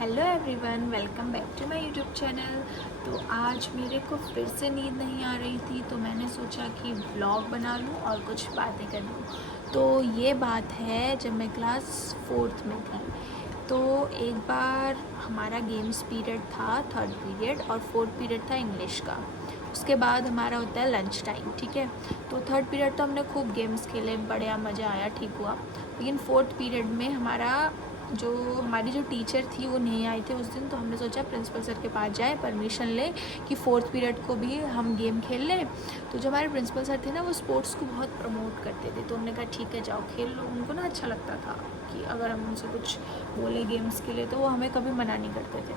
Hello everyone, welcome back to my YouTube channel. तो आज मेरे को फिर से नींद नहीं आ रही थी, तो मैंने सोचा कि व्लॉग बना लूँ और कुछ बातें कर लूँ। तो ये बात है जब मैं क्लास 4th में थी। तो एक बार हमारा गेम्स पीरियड था, 3rd पीरियड, और 4th पीरियड था इंग्लिश का। उसके बाद हमारा होता है लंच टाइम, ठीक है। तो 3rd पीरियड तो हमने खूब गेम्स खेले, बढ़िया मज़ा आया, ठीक हुआ। लेकिन 4th पीरियड में हमारी जो टीचर थी वो नहीं आई थी उस दिन। तो हमने सोचा प्रिंसिपल सर के पास जाए, परमिशन ले कि 4th पीरियड को भी हम गेम खेल लें। तो जो हमारे प्रिंसिपल सर थे ना, वो स्पोर्ट्स को बहुत प्रमोट करते थे। तो हमने कहा ठीक है, जाओ खेल लो। उनको ना अच्छा लगता था कि अगर हम उनसे कुछ बोले गेम्स के लिए तो वो हमें कभी मना नहीं करते थे।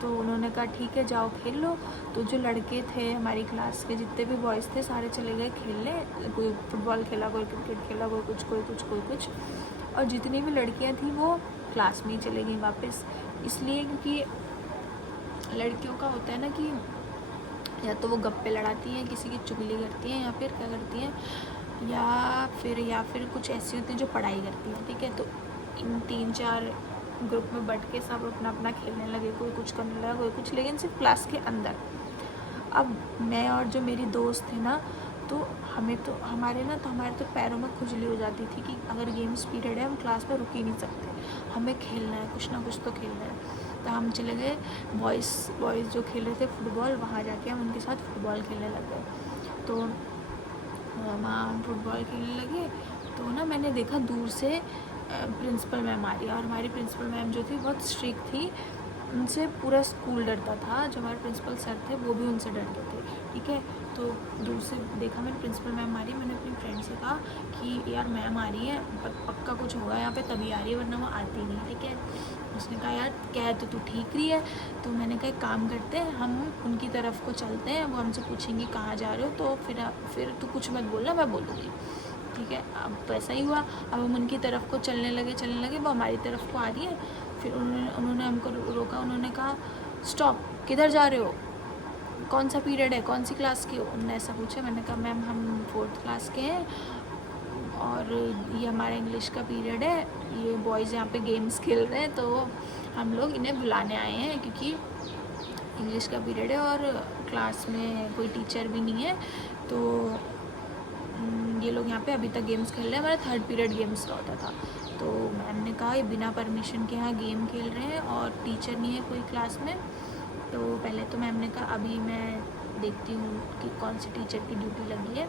तो उन्होंने कहा ठीक है, जाओ खेल लो। तो जो लड़के थे हमारी क्लास के, जितने भी बॉयज़ थे, सारे चले गए खेलने। कोई फुटबॉल खेला, कोई क्रिकेट खेला, कोई कुछ कोई कुछ कोई कुछ। और जितनी भी लड़कियां थी वो क्लास में ही चले गई वापस। इसलिए क्योंकि लड़कियों का होता है ना कि या तो वो गप्पे लड़ाती हैं, किसी की चुगली करती हैं, या फिर क्या करती हैं, या फिर कुछ ऐसी होती है जो पढ़ाई करती हैं, ठीक है। तो इन 3-4 ग्रुप में बट के सब अपना अपना खेलने लगे, कोई कुछ करने लगा, कोई कुछ, लेकिन सिर्फ क्लास के अंदर। अब मैं और जो मेरी दोस्त थे ना, तो हमारे तो पैरों में खुजली हो जाती थी कि अगर गेम्स पीरियड है, हम क्लास में रुक ही नहीं सकते, हमें खेलना है, कुछ ना कुछ तो खेलना है। तो हम चले गए, बॉयज़ जो खेल रहे थे फुटबॉल, वहाँ जाके हम उनके साथ फुटबॉल खेलने लग गए। तो वहाँ हम फुटबॉल खेलने लगे। तो ना मैंने देखा दूर से प्रिंसिपल मैम आ रही है, और हमारी प्रिंसिपल मैम जो थी बहुत स्ट्रिक्ट थी। उनसे पूरा स्कूल डरता था। जो हमारे प्रिंसिपल सर थे वो भी उनसे डरते थे, ठीक है। तो दूर से देखा मैंने प्रिंसिपल मैम आ रही है, मैंने अपनी फ्रेंड से कहा कि यार मैम आ रही है, पक्का कुछ होगा यहाँ पे, तभी आ रही है, वरना वो आती नहीं, ठीक है। उसने कहा यार कह तो तू ठीक रही है। तो मैंने कहा एक काम करते हैं, हम उनकी तरफ को चलते हैं, वो हमसे पूछेंगी कहाँ जा रहे हो, तो फिर तू कुछ मत बोलना, मैं बोलूँगी, ठीक है। अब तो ऐसा ही हुआ। अब हम उनकी तरफ को चलने लगे, वो हमारी तरफ को आ रही है। फिर उन्होंने हमको रोका। उन्होंने कहा स्टॉप, किधर जा रहे हो, कौन सा पीरियड है, कौन सी क्लास के हो, उन्होंने ऐसा पूछा। मैंने कहा मैम हम 4th क्लास के हैं, और ये हमारा इंग्लिश का पीरियड है, ये बॉयज़ यहाँ पे गेम्स खेल रहे हैं, तो हम लोग इन्हें बुलाने आए हैं, क्योंकि इंग्लिश का पीरियड है और क्लास में कोई टीचर भी नहीं है। तो ये लोग यहाँ पे अभी तक गेम्स खेल रहे हैं, हमारा 3rd पीरियड गेम्स का होता था। तो मैम ने कहा ये बिना परमिशन के यहाँ गेम खेल रहे हैं और टीचर नहीं है कोई क्लास में। तो पहले तो मैम ने कहा अभी मैं देखती हूँ कि कौन सी टीचर की ड्यूटी लगी है।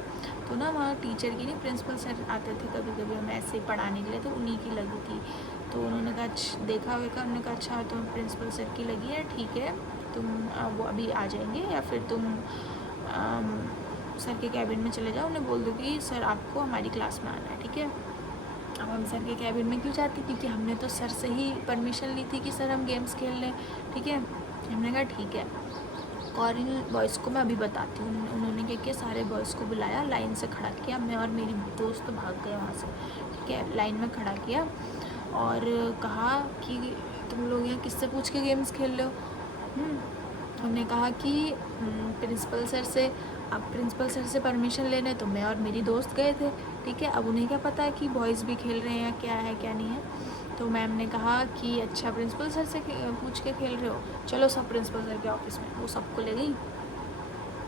तो ना वहाँ टीचर की नहीं, प्रिंसिपल सर आते थे कभी कभी हमें ऐसे ही पढ़ाने के लिए, तो उन्हीं की लगी थी। तो उन्होंने कहा देखा उन्होंने कहा अच्छा तो प्रिंसिपल सर की लगी है, ठीक है, तुम वो अभी आ जाएंगे, या फिर तुम सर के कैबिन में चले जाओ, उन्हें बोल दो कि सर आपको हमारी क्लास में आना है, ठीक है। अब हम सर के कैबिन में क्यों जाते, क्योंकि हमने तो सर से ही परमिशन ली थी कि सर हम गेम्स खेल लें, ठीक है। हमने कहा ठीक है। और इन बॉयज़ को मैं अभी बताती हूँ। उन्होंने क्या किया, सारे बॉयज़ को बुलाया, लाइन से खड़ा किया। मैं और मेरी दोस्त तो भाग गए वहाँ से, ठीक है। लाइन में खड़ा किया और कहा कि तुम लोग यहाँ किससे पूछ के गेम्स खेल रहे हो। हमने कहा कि प्रिंसिपल सर से। अब प्रिंसिपल सर से परमिशन लेने तो मैं और मेरी दोस्त गए थे, ठीक है। अब उन्हें क्या पता है कि बॉयज़ भी खेल रहे हैं या क्या है क्या नहीं है। तो मैम ने कहा कि अच्छा प्रिंसिपल सर से पूछ के खेल रहे हो, चलो सब प्रिंसिपल सर के ऑफिस में। वो सबको ले गई।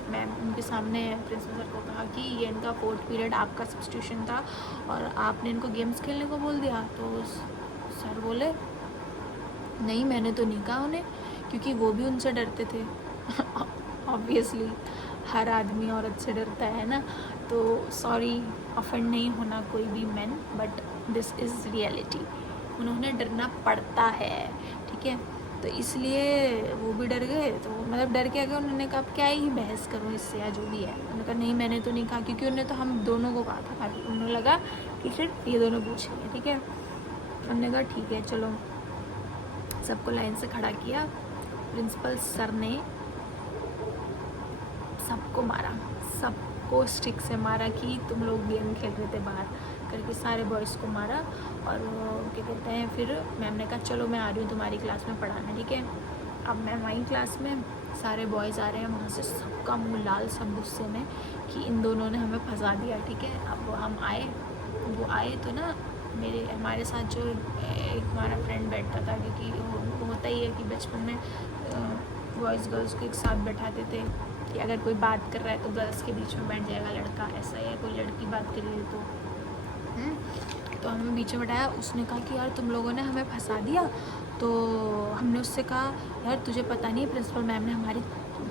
मैम उनके सामने प्रिंसिपल सर को कहा कि ये इनका 4th पीरियड आपका सब्स्टिट्यूशन था और आपने इनको गेम्स खेलने को बोल दिया। तो सर बोले नहीं, मैंने तो नहीं कहा उन्हें, क्योंकि वो भी उनसे डरते थे। ऑब्वियसली हर आदमी औरत से डरता है ना। तो सॉरी, ऑफेंड नहीं होना कोई भी man, but this is reality. उन्होंने डरना पड़ता है, ठीक है। तो इसलिए वो भी डर गए। तो मतलब डर के आ गए। उन्होंने कहा अब क्या ही बहस करूँ इससे, या जो भी है। उन्होंने कहा नहीं, मैंने तो नहीं कहा, क्योंकि उन्होंने तो हम दोनों को कहा था, ताकि उन्हें लगा कि फिर ये दोनों पूछेंगे, ठीक है। उन्होंने कहा ठीक है चलो। सबको लाइन से खड़ा किया। प्रिंसिपल सर ने सबको मारा, सबको स्टिक से मारा कि तुम लोग गेम खेल रहे थे बाहर करके, सारे बॉयज़ को मारा। और क्या कहते हैं, फिर मैम ने कहा चलो मैं आ रही हूँ तुम्हारी क्लास में पढ़ाने, ठीक है। अब मैम आई क्लास में, सारे बॉयज़ आ रहे हैं वहाँ से, सबका मुँह लाल, सब गुस्से में कि इन दोनों ने हमें फंसा दिया, ठीक है। अब हम आए, वो आए तो ना हमारे साथ जो एक हमारा फ्रेंड बैठता था, क्योंकि वो पता ही है कि बचपन में बॉयज़ गर्ल्स को एक साथ बैठाते थे कि अगर कोई बात कर रहा है तो गर्ल्स के बीच में बैठ जाएगा लड़का, ऐसा है, कोई लड़की बात कर रही है तो हमें बीच में बैठाया। उसने कहा कि यार तुम लोगों ने हमें फंसा दिया। तो हमने उससे कहा यार तुझे पता नहीं है प्रिंसिपल मैम ने हमारी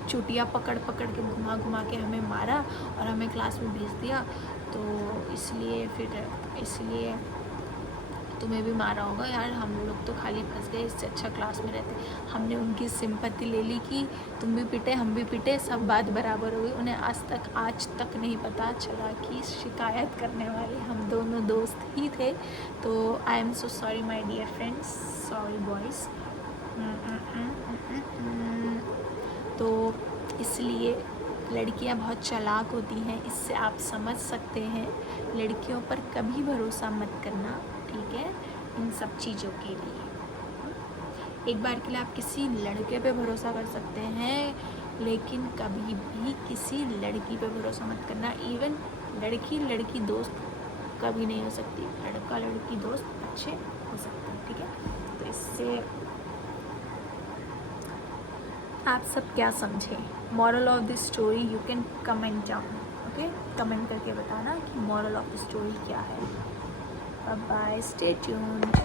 चुटिया पकड़ पकड़ के घुमा घुमा के हमें मारा और हमें क्लास में भेज दिया, तो इसलिए तुम्हें भी मारा होगा। यार हम लोग तो खाली फंस गए, इससे अच्छा क्लास में रहते। हमने उनकी सिंपैथी ले ली कि तुम भी पिटे हम भी पिटे, सब बात बराबर हो गई। उन्हें आज तक नहीं पता चला कि शिकायत करने वाले हम दोनों दोस्त ही थे। तो I am so sorry my dear friends, sorry boys. तो इसलिए लड़कियां बहुत चालाक होती हैं, इससे आप समझ सकते हैं। लड़कियों पर कभी भरोसा मत करना, ठीक है, इन सब चीज़ों के लिए। एक बार के लिए आप किसी लड़के पे भरोसा कर सकते हैं, लेकिन कभी भी किसी लड़की पे भरोसा मत करना। इवन लड़की दोस्त कभी नहीं हो सकती, लड़का लड़की दोस्त अच्छे हो सकते हैं, ठीक है। तो इससे आप सब क्या समझे? Moral of this story you can comment down, okay, comment करके बताना कि मॉरल ऑफ द स्टोरी क्या है। Bye bye, stay tuned.